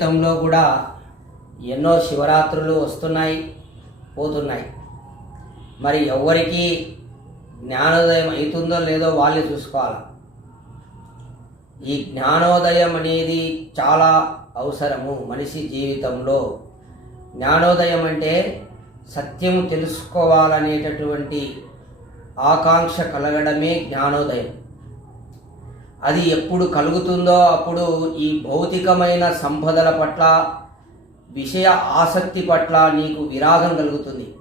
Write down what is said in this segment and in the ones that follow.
జీవితంలో కూడా ఎన్నో శివరాత్రులు వస్తున్నాయి పోతున్నాయి. మరి ఎవరికి జ్ఞానోదయం అవుతుందో లేదో వాళ్ళే చూసుకోవాలి. ఈ జ్ఞానోదయం అనేది చాలా అవసరము మనిషి జీవితంలో. జ్ఞానోదయం అంటే సత్యం తెలుసుకోవాలనేటటువంటి ఆకాంక్ష కలగడమే జ్ఞానోదయం. అది ఎప్పుడు కలుగుతుందో అప్పుడు ఈ భౌతికమైన సంపదల పట్ల విషయ ఆసక్తి పట్ల నీకు విరాగం కలుగుతుంది.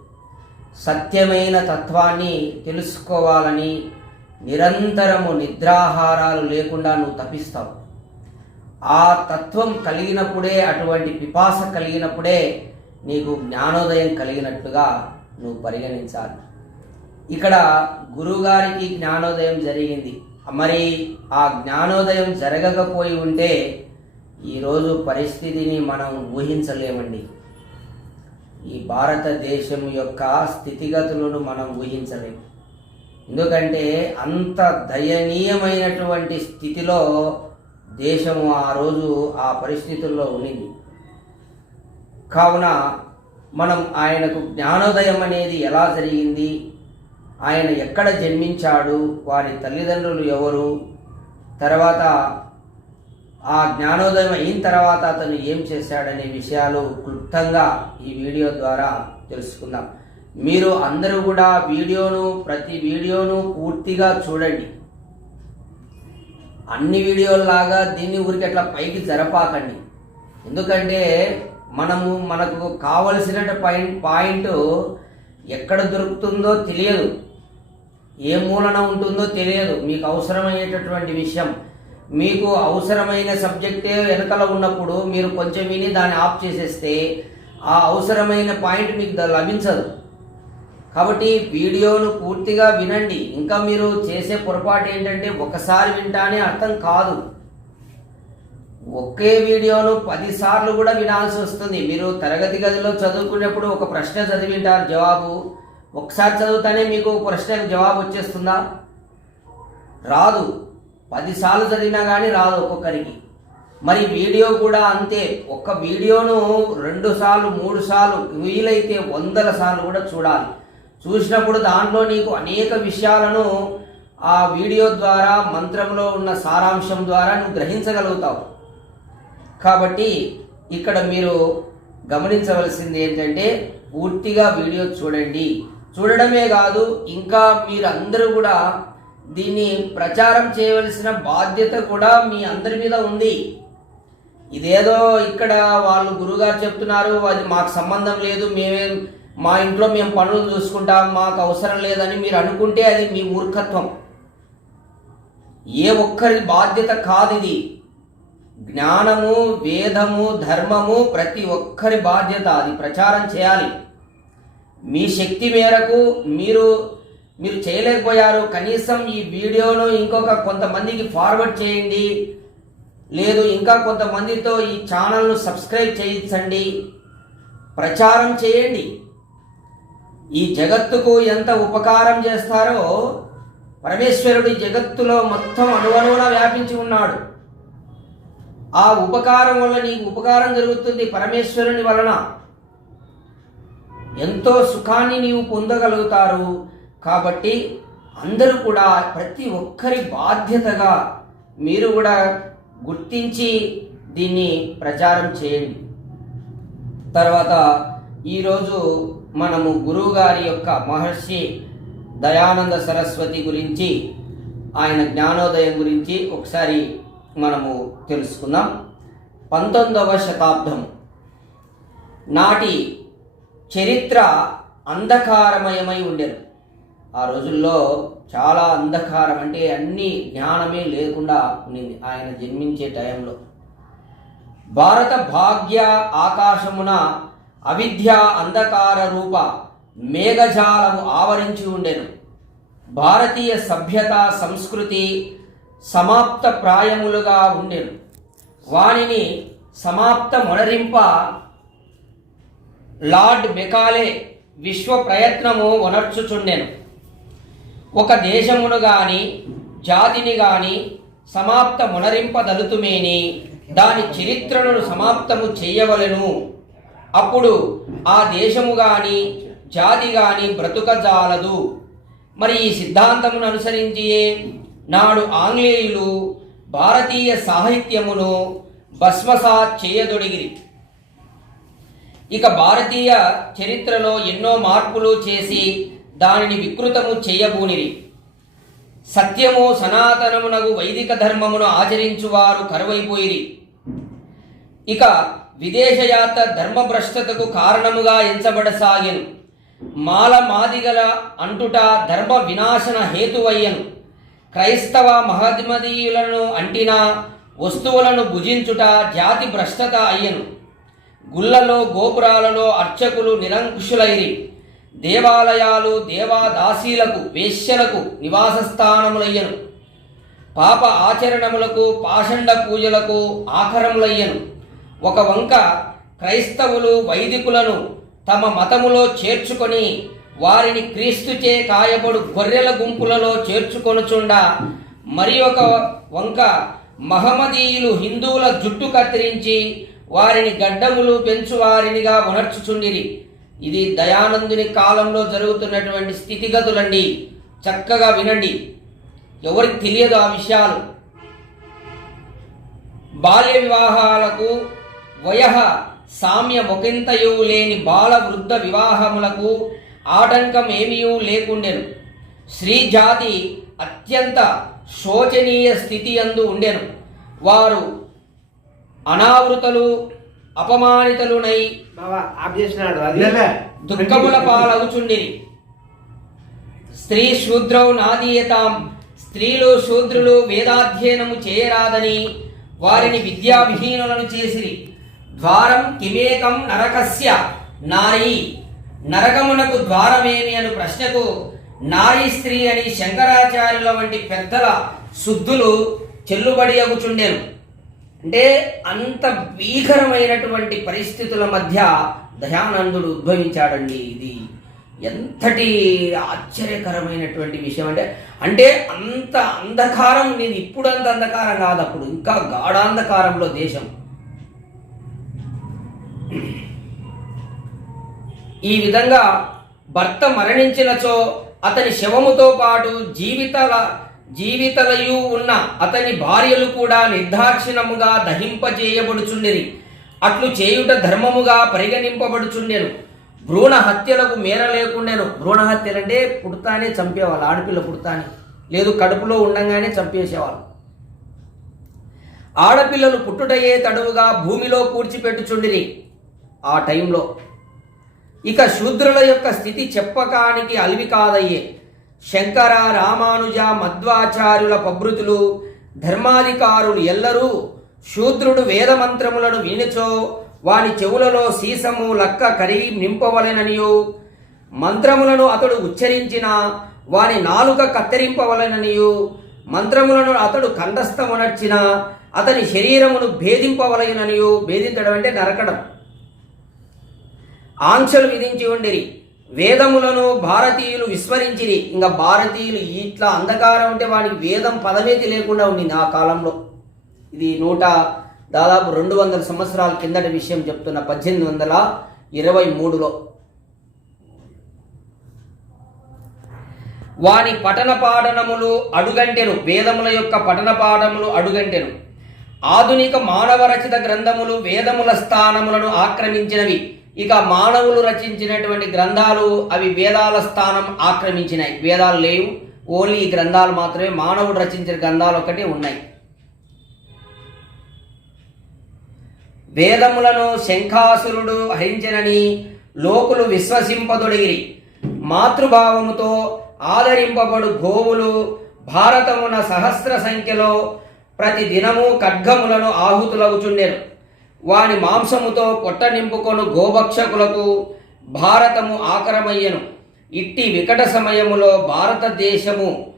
సత్యమైన తత్వాన్ని తెలుసుకోవాలని నిరంతరము నిద్రాహారాలు లేకుండా నువ్వు తప్పిస్తావు. ఆ తత్వం కలిగినప్పుడే అటువంటి పిపాస కలిగినప్పుడే నీకు జ్ఞానోదయం కలిగినట్లుగా నువ్వు పరిగణించాలి. ఇక్కడ గురువుగారికి జ్ఞానోదయం జరిగింది. మరి ఆ జ్ఞానోదయం జరగకపోయి ఉంటే ఈరోజు పరిస్థితిని మనం ఊహించలేమండి. ఈ భారతదేశం యొక్క స్థితిగతులను మనం ఊహించలేము ఎందుకంటే అంత దయనీయమైనటువంటి స్థితిలో దేశము ఆ రోజు ఆ పరిస్థితుల్లో ఉండింది కావున మనం ఆయనకు జ్ఞానోదయం అనేది ఎలా జరిగింది? ఆయన ఎక్కడ జన్మించాడు వారి తల్లిదండ్రులు ఎవరు? తర్వాత ఆ జ్ఞానోదయం అయిన తర్వాత అతను ఏం చేశాడనే విషయాలు క్లుప్తంగా ఈ వీడియో ద్వారా తెలుసుకుందాం. మీరు అందరూ కూడా వీడియోను ప్రతి వీడియోను పూర్తిగా చూడండి. అన్ని వీడియోల్లాగా దీన్ని ఊరికి అట్లా పైకి జరపాకండి. ఎందుకంటే మనము మనకు కావలసిన పాయింట్ పాయింట్ ఎక్కడ దొరుకుతుందో తెలియదు. ఏ మూలన ఉంటుందో తెలియదు. మీకు అవసరమయ్యేటటువంటి విషయం. మీకు అవసరమైన సబ్జెక్టే వెనకల ఉన్నప్పుడు మీరు కొంచెం విని దాన్ని ఆఫ్ చేసేస్తే ఆ అవసరమైన పాయింట్ మీకు లభించదు. కాబట్టి వీడియోను పూర్తిగా వినండి. ఇంకా మీరు చేసే పొరపాటు ఏంటంటే ఒకసారి వింటానే అర్థం కాదు. ఒకే వీడియోను పదిసార్లు కూడా వినాల్సి వస్తుంది. మీరు తరగతి గదిలో చదువుకునేప్పుడు ఒక ప్రశ్న చదివింటారు జవాబు. ఒకసారి చదువుతానే మీకు ప్రశ్నకు జవాబు వచ్చేస్తుందా? రాదు. పదిసార్లు చదివినా కానీ రాదు ఒక్కొక్కరికి. మరి వీడియో కూడా అంతే. ఒక్క వీడియోను రెండు సార్లు మూడు సార్లు వీలైతే వందల సార్లు కూడా చూడాలి. చూసినప్పుడు దాంట్లో నీకు అనేక విషయాలను ఆ వీడియో ద్వారా మంత్రంలో ఉన్న సారాంశం ద్వారా నువ్వు గ్రహించగలుగుతావు. కాబట్టి ఇక్కడ మీరు గమనించవలసింది ఏంటంటే పూర్తిగా వీడియో చూడండి. చూడడమే కాదు ఇంకా మీరందరూ కూడా దీన్ని ప్రచారం చేయవలసిన బాధ్యత కూడా మీ అందరి మీద ఉంది. ఇదేదో ఇక్కడ వాళ్ళు గురుగారు చెప్తున్నారు అది మాకు సంబంధం లేదు మేమేం మా ఇంట్లో మేము పనులు చూసుకుంటాం మాకు అవసరం లేదని మీరు అనుకుంటే అది మీ మూర్ఖత్వం. ఏ ఒక్కరి బాధ్యత కాదు ఇది. జ్ఞానము వేదము ధర్మము ప్రతి ఒక్కరి బాధ్యత అది. ప్రచారం చేయాలి. మీ శక్తి మేరకు మీరు మీరు చేయలేకపోయారు. కనీసం ఈ వీడియోను ఇంకొక కొంతమందికి ఫార్వర్డ్ చేయండి. లేదు ఇంకా కొంతమందితో ఈ ఛానల్ను సబ్స్క్రైబ్ చేయించండి. ప్రచారం చేయండి. ఈ జగత్తుకు ఎంత ఉపకారం చేస్తారో పరమేశ్వరుడు జగత్తులో మొత్తం అణువణువున వ్యాపించి ఉన్నాడు. ఆ ఉపకారం వల్ల నీకు ఉపకారం జరుగుతుంది పరమేశ్వరుని వలన. ఎంతో సుఖాన్ని నీవు పొందగలుగుతారు. కాబట్టి అందరూ కూడా ప్రతి ఒక్కరి బాధ్యతగా మీరు కూడా గుర్తించి దీన్ని ప్రచారం చేయండి. తర్వాత ఈరోజు మనము గురువు గారి యొక్క మహర్షి దయానంద సరస్వతి గురించి ఆయన జ్ఞానోదయం గురించి ఒకసారి మనము తెలుసుకుందాం. పంతొమ్మిదవ శతాబ్దం. నాటి చరిత్ర అంధకారమయమై ఉండేది. ఆ రోజుల్లో చాలా అంధకారం అంటే అన్ని జ్ఞానమే లేకుండా ఉండింది ఆయన జన్మించే టైంలో. భారత భాగ్య ఆకాశమున అవిద్య అంధకార రూప మేఘజాలము ఆవరించి ఉండెను. భారతీయ సభ్యత సంస్కృతి సమాప్త ప్రాయములుగా ఉండెను. వానిని సమాప్త మొనరింప లార్డ్ బెకాలే విశ్వ ప్రయత్నము వనర్చుచుండెను. ఒక దేశమును గాని జాతిని గాని సమాప్త మునరింపదలుతుమేని దాని చరిత్రను సమాప్తము చేయవలను. అప్పుడు ఆ దేశము గాని జాతి గాని బ్రతుకజాలదు. మరి ఈ సిద్ధాంతమును అనుసరించి నాడు ఆంగ్లేయులు భారతీయ సాహిత్యమును భస్మసాత్ చేయదొడిగిరి. ఇక భారతీయ చరిత్రలో ఎన్నో మార్పులు చేసి దానిని వికృతము చేయబూనిరి. సత్యము సనాతనమునగు వైదిక ధర్మమును ఆచరించువారు కరువైపోయిరి. ఇక విదేశయాత్ర ధర్మభ్రష్టతకు కారణముగా ఎంచబడసాగెను. మాల మాదిగల అంటుట ధర్మ వినాశన హేతువయ్యను. క్రైస్తవ మహద్మదీయులను అంటినా వస్తువులను భుజించుట జాతి భ్రష్టత అయ్యను. గుళ్ళలో గోపురాలలో అర్చకులు నిరంకుశులైరి. దేవాలయాలు దేవాదాసీలకు వేశ్యలకు నివాస స్థానములయ్యను పాప ఆచరణములకు పాషండ పూజలకు ఆఖరములయ్యను. ఒక వంక క్రైస్తవులు వైదికులను తమ మతములో చేర్చుకొని వారిని క్రీస్తుచే కాయబడు గొర్రెల గుంపులలో చేర్చుకొనుచుండా మరి ఒక వంక మహమ్మదీయులు హిందువుల జుట్టు కత్తిరించి వారిని గడ్డములు పెంచువారినిగా ఉనర్చుచుండిరి ఇది దయానందుని కాలంలో జరుగుతున్నటువంటి స్థితిగతులండి. చక్కగా వినండి. ఎవరికి తెలియదు ఆ విషయాలు. బాల్య వివాహాలకు వయహ సామ్య ఒకంతయు లేని బాల వృద్ధ వివాహములకు ఆటంకం ఏమీయూ లేకుండెను. స్త్రీ జాతి అత్యంత శోచనీయ స్థితి అందు ఉండెను. వారు అనావృతలు అపమానితలునై. దుఃఖముల పాలవుచుండిరి. స్త్రీ శూద్రౌ నాదీయతాం. స్త్రీలు శూద్రులు వేదాధ్యయనము చేయరాదని వారిని విద్యా విహీనులను చేసిరి. ద్వారం కిమేకం నరకస్య నారీ. నరకమునకు ద్వారమేమి అను ప్రశ్నకు నారీ స్త్రీ అని శంకరాచార్యుల వంటి పెద్దల శుద్ధులు చెల్లుబడి అగుచుండెను. అంటే అంత భీకరమైనటువంటి పరిస్థితుల మధ్య దయానందుడు ఉద్భవించాడండి ఇది. ఎంతటి ఆశ్చర్యకరమైనటువంటి విషయం అంటే అంటే అంత అంధకారం నేను ఇప్పుడు అంత అంధకారం కాదు అప్పుడు ఇంకా గాఢాంధకారంలో దేశం. ఈ విధంగా భర్త మరణించినచో అతని శవముతో పాటు జీవితాల జీవితలయు ఉన్న అతని భార్యలు కూడా నిర్దాక్షిణముగా దహింపజేయబడుచుండిరి. అట్లు చేయుట ధర్మముగా పరిగణింపబడుచుండెను. భ్రూణ హత్యలకు మేర లేకుండెను. భ్రూణ హత్యలంటే పుడతానే చంపేవాళ్ళు ఆడపిల్ల పుడతానే. లేదు కడుపులో ఉండంగానే చంపేసేవాళ్ళు. ఆడపిల్లలు పుట్టుటయే తడువుగా భూమిలో కూర్చిపెట్టుచుండిరి ఆ టైంలో. ఇక శూద్రుల యొక్క స్థితి చెప్పకానికి అలివి కాదయ్యే. శంకర రామానుజ మధ్వాచార్యుల పభృతులు ధర్మాధికారులు ఎల్లరూ శూద్రుడు వేదమంత్రములను వినిచో వాని చెవులలో సీసము లక్క కరిగి నింపవలెననియు. మంత్రములను అతడు ఉచ్చరించిన వాని నాలుక కత్తిరింపవలెననియు. మంత్రములను అతడు కంఠస్థమునర్చిన అతని శరీరమును భేదింపవలయననియు భేదించడం అంటే నరకడం. ఆంక్షలు విధించి ఉండిరి. వేదములను భారతీయులు విస్మరించిరి. ఇంకా భారతీయులు ఇట్లా అంధకారం అంటే వాడికి వేదం పదమేతి లేకుండా ఉండింది ఆ కాలంలో. ఇది నూట దాదాపు రెండు వందల సంవత్సరాల కిందటి విషయం చెప్తున్న పద్దెనిమిది వందల ఇరవై మూడులో. వాని పఠన పాఠనములు అడుగంటెను. వేదముల యొక్క పఠన పాఠములు అడుగంటెను. ఆధునిక మానవ రచిత గ్రంథములు వేదముల స్థానములను ఆక్రమించినవి. ఇక మానవులు రచించినటువంటి గ్రంథాలు అవి వేదాల స్థానం ఆక్రమించినాయి వేదాలు లేవు. ఓన్లీ ఈ గ్రంథాలు మాత్రమే. మానవుడు రచించిన గ్రంథాలు ఒకటి ఉన్నాయి. వేదములను శంఖాసురుడు హరించనని లోకులు విశ్వసింపదొడిగిరి. మాతృభావముతో ఆదరింపబడు గోవులు భారతమున సహస్ర సంఖ్యలో ప్రతి దినము ఖడ్గములను ఆహుతులవుచుండెను వాని మాంసముతో పొట్ట నింపుకొను గోభక్షకులకు భారతము ఆకరమయ్యను. ఇట్టి వికట సమయములో భారతదేశము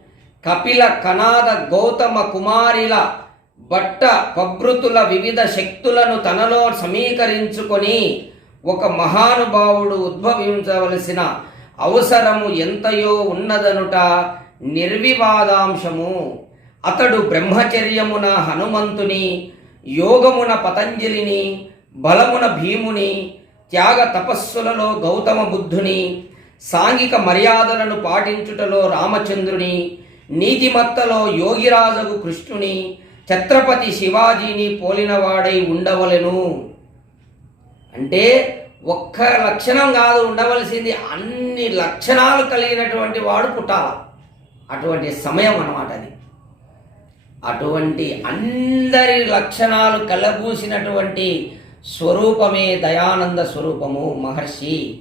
కపిల కనాద గౌతమ కుమారిల బట్ట పభృతుల వివిధ శక్తులను తనలో సమీకరించుకొని ఒక మహానుభావుడు ఉద్భవించవలసిన అవసరము ఎంతయో ఉన్నదనుట నిర్వివాదాంశము. అతడు బ్రహ్మచర్యమున హనుమంతుని యోగమున పతంజలిని బలమున భీముని త్యాగ తపస్సులలో గౌతమ బుద్ధుని సాంఘిక మర్యాదలను పాటించుటలో రామచంద్రుని నీతిమత్తలో యోగిరాజగు కృష్ణుని ఛత్రపతి శివాజీని పోలినవాడై ఉండవలెను. అంటే ఒక్క లక్షణం కాదు ఉండవలసింది అన్ని లక్షణాలు కలిగినటువంటి వాడు పుట్టాల. అటువంటి సమయం అన్నమాట అది. అటువంటి అందరి లక్షణాలు కలబూసినటువంటి స్వరూపమే దయానంద స్వరూపము మహర్షి.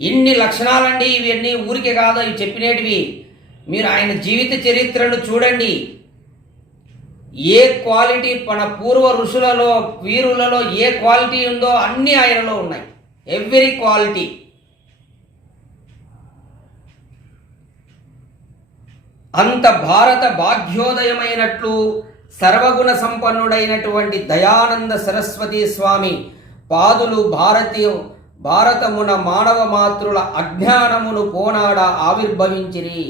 ఇన్ని లక్షణాలండి ఇవన్నీ ఊరికే కాదు ఇవి చెప్పినేటివి. మీరు ఆయన జీవిత చరిత్రను చూడండి. ఏ క్వాలిటీ మన పూర్వ ఋషులలో వీరులలో ఏ క్వాలిటీ ఉందో అన్నీ ఆయనలో ఉన్నాయి. Every quality. అంత భారత భాగ్యోదయమైనట్లు సర్వగుణ సంపన్నుడైనటువంటి దయానంద సరస్వతి స్వామి పాదులు భారతీయ భారతమున మానవ మాతృల అజ్ఞానమును పోనాడ ఆవిర్భవించిరి.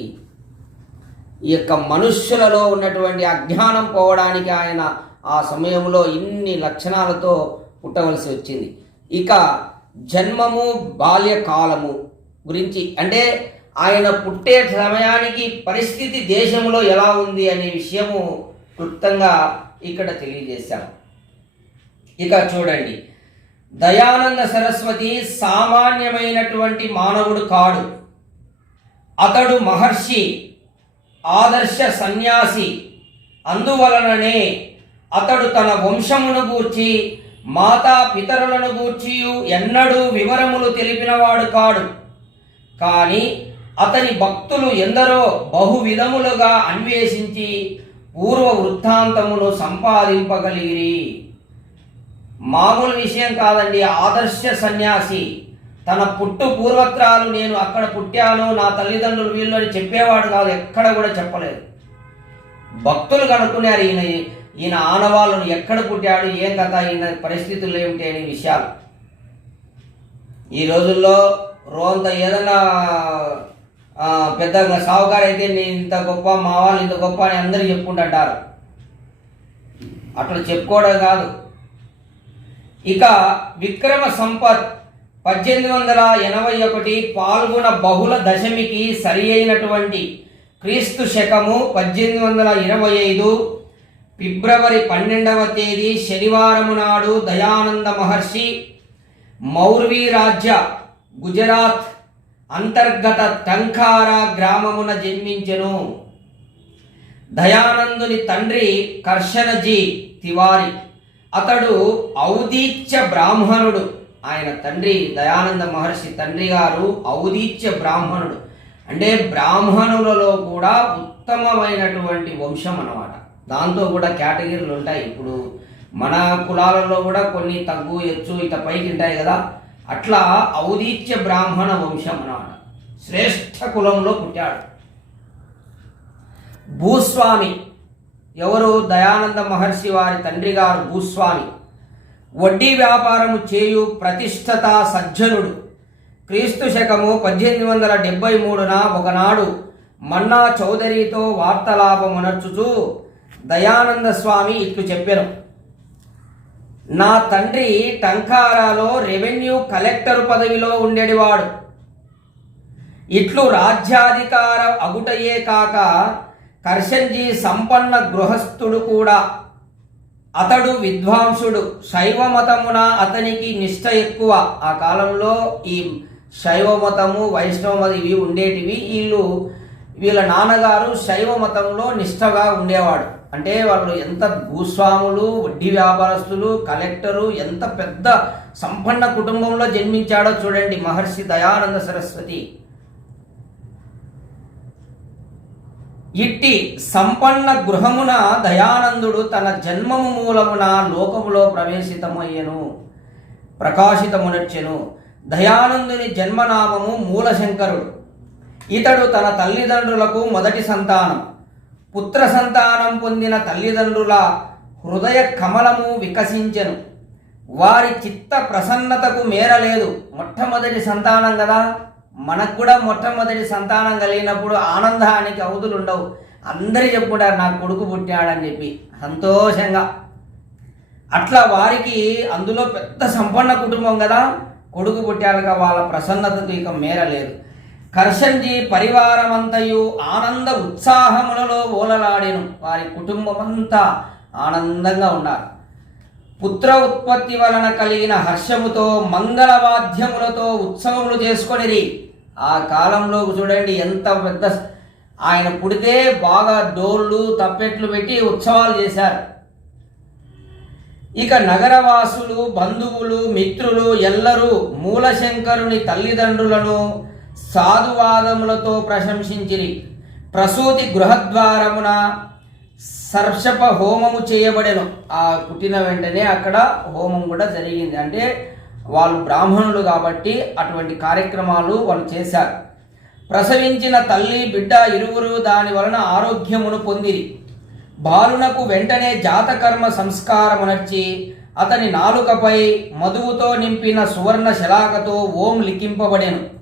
ఈ యొక్క మనుష్యులలో ఉన్నటువంటి అజ్ఞానం పోవడానికి ఆయన ఆ సమయంలో ఇన్ని లక్షణాలతో పుట్టవలసి వచ్చింది. ఇక జన్మము బాల్యకాలము గురించి అంటే ఆయన పుట్టే సమయానికి పరిస్థితి దేశంలో ఎలా ఉంది అనే విషయము క్లుప్తంగా ఇక్కడ తెలియజేశాం. ఇక చూడండి. దయానంద సరస్వతి సామాన్యమైనటువంటి మానవుడు కాడు. అతడు మహర్షి ఆదర్శ సన్యాసి. అందువలననే అతడు తన వంశమును గూర్చి మాతా పితరులను గూర్చి ఎన్నడూ వివరములు తెలిపినవాడు కాడు. కానీ అతని భక్తులు ఎందరో బహు విధములుగా అన్వేషించి పూర్వ వృత్తాంతమును సంపాదింపగలిగిరి. మామూలు విషయం కాదండి ఆదర్శ సన్యాసి. తన పుట్టు పూర్వత్రాలు నేను అక్కడ పుట్టాను నా తల్లిదండ్రులు వీళ్ళు అని చెప్పేవాడు కాదు ఎక్కడ కూడా చెప్పలేదు. భక్తులు కనుక్కున్నారు ఈయన ఈయన ఆనవాళ్ళను ఎక్కడ పుట్టాడు ఏం కథ ఈయన పరిస్థితులు ఏమిటి అనే విషయాలు. ఈ రోజుల్లో రోంత ఏదైనా పెద్ద సావుకారు అయితే నేను ఇంత గొప్ప మా వాళ్ళు ఇంత గొప్ప అని అందరూ చెప్పుకుంటుంటారు. అట్లా చెప్పుకోవడం కాదు. ఇక విక్రమ సంపత్ పద్దెనిమిది వందల ఎనభై ఒకటి పాల్గొన బహుళ దశమికి సరి అయినటువంటి క్రీస్తు శకము పద్దెనిమిది వందల ఇరవై ఐదు ఫిబ్రవరి పన్నెండవ తేదీ శనివారము నాడు దయానంద మహర్షి మౌర్వీ రాజ్య గుజరాత్ అంతర్గత తంఖార గ్రామమున జన్మించెను. దయానందుని తండ్రి కర్షణజీ తివారి. అతడు ఔదీత్య బ్రాహ్మణుడు. ఆయన తండ్రి దయానంద మహర్షి తండ్రి గారు ఔదీత్య బ్రాహ్మణుడు. అంటే బ్రాహ్మణులలో కూడా ఉత్తమమైనటువంటి వంశం అన్నమాట. దాంతో కూడా కేటగిరీలు ఉంటాయి ఇప్పుడు మన కులాలలో కూడా కొన్ని తగ్గు ఎచ్చు ఇట పైకి ఉంటాయి కదా. అట్లా ఔదీత్య బ్రాహ్మణ వంశం అన్నమాట శ్రేష్ఠ కులంలో పుట్టాడు. భూస్వామి. ఎవరు దయానంద మహర్షి వారి తండ్రి గారు భూస్వామి. వడ్డీ వ్యాపారము చేయు ప్రతిష్ఠత సజ్జనుడు. క్రీస్తు శకము పద్దెనిమిది వందల డెబ్బై మూడున ఒకనాడు మన్నా చౌదరితో వార్తలాపమునర్చుచూ దయానంద స్వామి ఇట్లు చెప్పాను. నా తండ్రి టంకారాలో రెవెన్యూ కలెక్టర్ పదవిలో ఉండేటివాడు ఇట్లు రాజ్యాధికార అగుటయే కాక కర్షంజీ సంపన్న గృహస్థుడు కూడా. అతడు విద్వాంసుడు. శైవ మతమున అతనికి నిష్ట ఎక్కువ. ఆ కాలంలో ఈ శైవ మతము వైష్ణవ మతం ఇవి ఉండేటివి. వీళ్ళు వీళ్ళ నాన్నగారు శైవ మతంలో నిష్టగా ఉండేవాడు. అంటే వాళ్ళు ఎంత భూస్వాములు వడ్డీ వ్యాపారస్తులు కలెక్టరు ఎంత పెద్ద సంపన్న కుటుంబంలో జన్మించాడో చూడండి మహర్షి దయానంద సరస్వతి. ఇట్టి సంపన్న గృహమున దయానందుడు తన జన్మము మూలమున లోకములో ప్రవేశితమయ్యను ప్రకాశితమునర్చెను. దయానందుని జన్మనామము మూలశంకరుడు. ఇతడు తన తల్లిదండ్రులకు మొదటి సంతానం. పుత్ర సంతానం పొందిన తల్లిదండ్రుల హృదయ కమలము వికసించెను. వారి చిత్త ప్రసన్నతకు మేరలేదు. మొట్టమొదటి సంతానం కదా. మనకు కూడా మొట్టమొదటి సంతానం కలిగినప్పుడు ఆనందానికి అవధులు ఉండవు అందరు చెప్పుకుంటారు నా కొడుకు పుట్టాడని చెప్పి. సంతోషంగా. అట్లా వారికి అందులో పెద్ద సంపన్న కుటుంబం కదా. కొడుకు పుట్టాక వాళ్ళ ప్రసన్నతకు ఇక మేర లేదు. కర్షంజీ పరివారమంతయు ఆనంద ఉత్సాహములలో ఓలలాడెను. వారి కుటుంబం అంతా ఆనందంగా ఉన్నారు. పుత్ర ఉత్పత్తి వలన కలిగిన హర్షముతో మంగళవాద్యములతో ఉత్సవములు చేసుకొనిరి. ఆ కాలంలో చూడండి ఎంత పెద్ద ఆయన పుడితే బాగా డోళ్ళు తప్పెట్లు పెట్టి ఉత్సవాలు చేశారు. ఇక నగరవాసులు బంధువులు మిత్రులు ఎల్లరూ మూలశంకరుని తల్లిదండ్రులను సాధువాదములతో ప్రశంసించిరి. ప్రసూతి గృహద్వారమున సర్షప హోమము చేయబడెను. ఆ పుట్టిన వెంటనే అక్కడ హోమం కూడా జరిగింది. అంటే వాళ్ళు బ్రాహ్మణులు కాబట్టి అటువంటి కార్యక్రమాలు వాళ్ళు చేశారు. ప్రసవించిన తల్లి బిడ్డ ఇరువురు దాని వలన ఆరోగ్యమును పొందిరి. బాలునకు వెంటనే జాతకర్మ సంస్కారమునర్చి అతని నాలుకపై మధువుతో నింపిన సువర్ణ శలాకతో ఓం లిఖింపబడెను.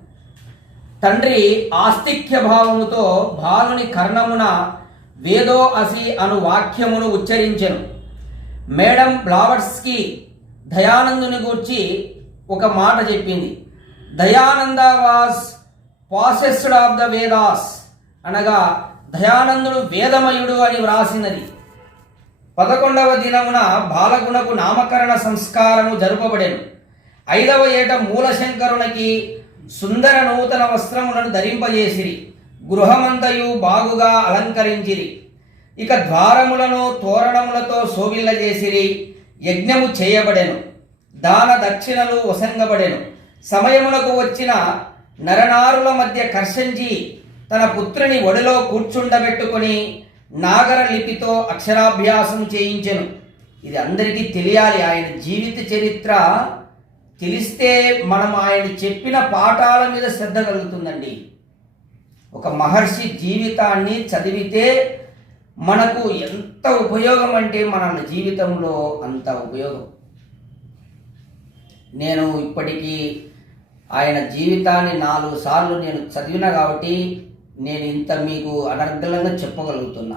తండ్రి ఆస్తిక్య భావముతో బాలుని కర్ణమున వేదో అసి అను వాక్యమును ఉచ్చరించెను. మేడం బ్లావర్స్కి దయానందుని గూర్చి ఒక మాట చెప్పింది. Dayananda was possessed of the Vedas అనగా దయానందుడు వేదమయుడు అని వ్రాసినది. పదకొండవ దినమున బాలగుణకు నామకరణ సంస్కారము జరుపబడెను. ఐదవ ఏట మూలశంకరునికి సుందర నూతన వస్త్రములను ధరింపజేసిరి. గృహమంతయు బాగుగా అలంకరించిరి. ఇక ద్వారములను తోరణములతో శోభిల్లజేసిరి. యజ్ఞము చేయబడెను. దాన దక్షిణలు వసంగబడెను. సమయమునకు వచ్చిన నరనారుల మధ్య కర్షించి తన పుత్రుని ఒడిలో కూర్చుండబెట్టుకొని నాగర లిపితో అక్షరాభ్యాసం చేయించెను. ఇది అందరికీ తెలియాలి. ఆయన జీవిత చరిత్ర తెలిస్తే మనం ఆయన చెప్పిన పాఠాల మీద శ్రద్ధ కలుగుతుందండి. ఒక మహర్షి జీవితాన్ని చదివితే మనకు ఎంత ఉపయోగం అంటే మన జీవితంలో అంత ఉపయోగం. నేను ఇప్పటికీ ఆయన జీవితాన్ని నాలుగు సార్లు నేను చదివిన కాబట్టి నేను ఇంత మీకు అనర్గలంగా చెప్పగలుగుతున్నా.